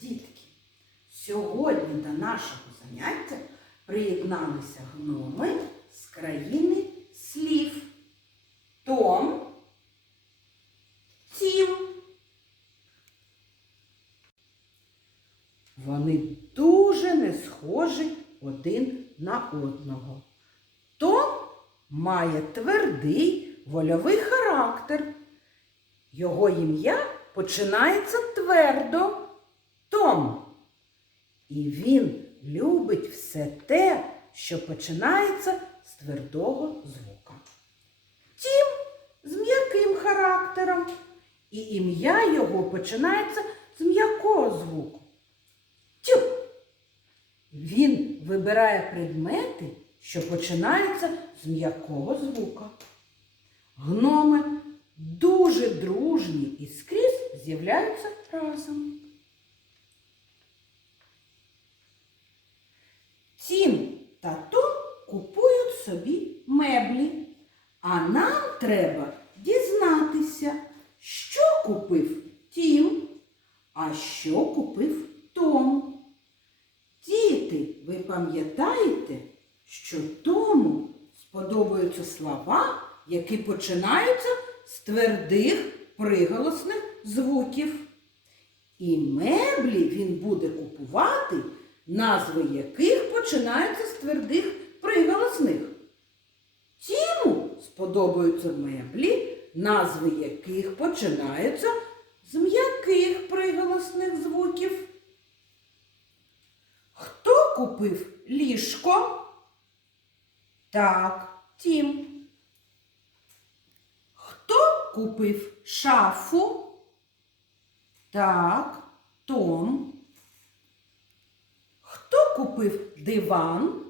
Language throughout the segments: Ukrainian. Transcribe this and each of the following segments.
дітки! Сьогодні до нашого заняття приєдналися гноми з країни слів. Том, Тім. Вони дуже не схожі один на одного. Том має твердий вольовий характер. Його ім'я починається твердо Том. І він любить все те, що починається з твердого звука. Тім з м'яким характером. І ім'я його починається з м'якого звуку. Тю. Він вибирає предмети, що починаються з м'якого звука. Гноми дуже дружні і скрізь з'являються разом. Тім та Том купують собі меблі, а нам треба дізнатися, що купив Тім, а що купив Том. Діти, ви пам'ятаєте, що Тому сподобаються слова, які починаються з твердих приголосних звуків. І меблі він буде купувати, назви яких починаються з твердих приголосних. Тіму сподобаються меблі, назви яких починаються з м'яких приголосних звуків. Хто купив ліжко? Так, Тім. Хто купив шафу? Так, Том. Хто купив диван?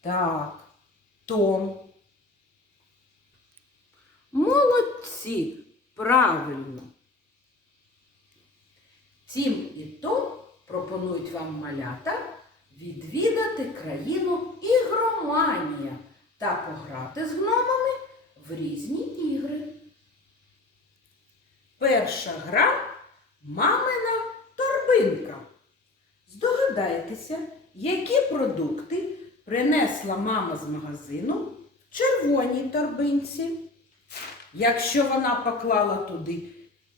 Так, Том. Молодці, правильно. Тім і Том пропонують вам малята відвідати країну ігроманія та пограти з гномами в різні ігри. Перша гра мамина торбинка. Здогадайтеся, які продукти принесла мама з магазину в червоній торбинці. Якщо вона поклала туди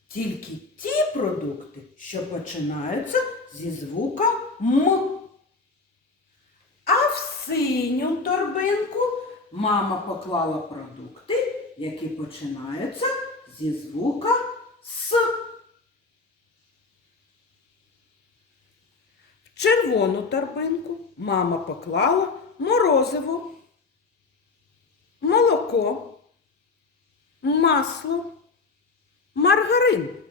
тільки ті продукти, що починаються зі звука М. А в синю торбинку мама поклала продукти, які починаються зі звука С. В червону торбинку мама поклала морозиво, молоко, масло, маргарин.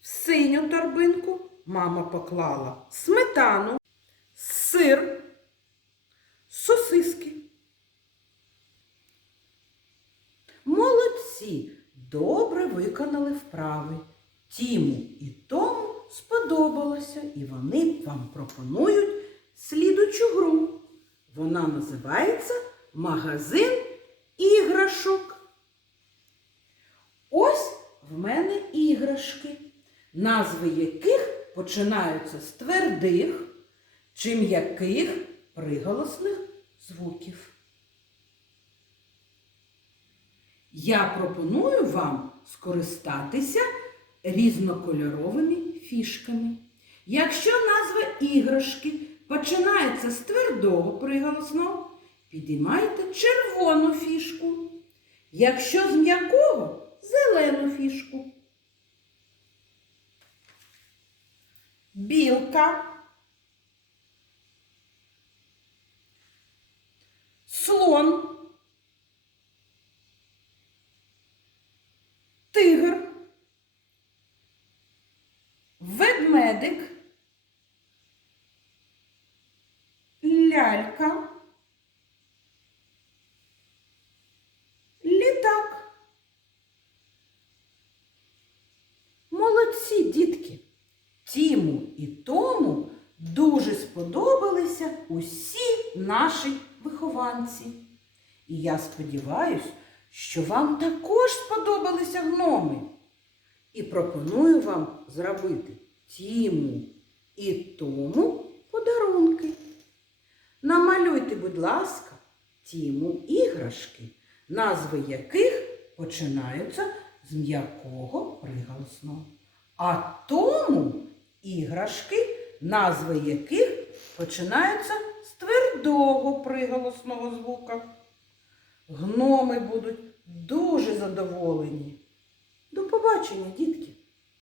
В синю торбинку мама поклала сметану, сир, сосиски. Молодці добре виконали вправи. Тіму і Тому сподобалося, і вони вам пропонують слідучу гру. Вона називається Магазин іграшок. Ось в мене іграшки, назви яких починаються з твердих чи м'яких приголосних звуків. Я пропоную вам скористатися різнокольоровими фішками. Якщо назва іграшки починається з твердого приголосного, підіймайте червону фішку. Якщо з м'якого зелену фішку. Білка. І Тому дуже сподобалися усі наші вихованці. І я сподіваюся, що вам також сподобалися гноми. І пропоную вам зробити Тіму і тому подарунки. Намалюйте, будь ласка, Тіму іграшки, назви яких починаються з м'якого приголосного. А тому іграшки, назви яких починаються з твердого приголосного звука. Гноми будуть дуже задоволені. До побачення, дітки!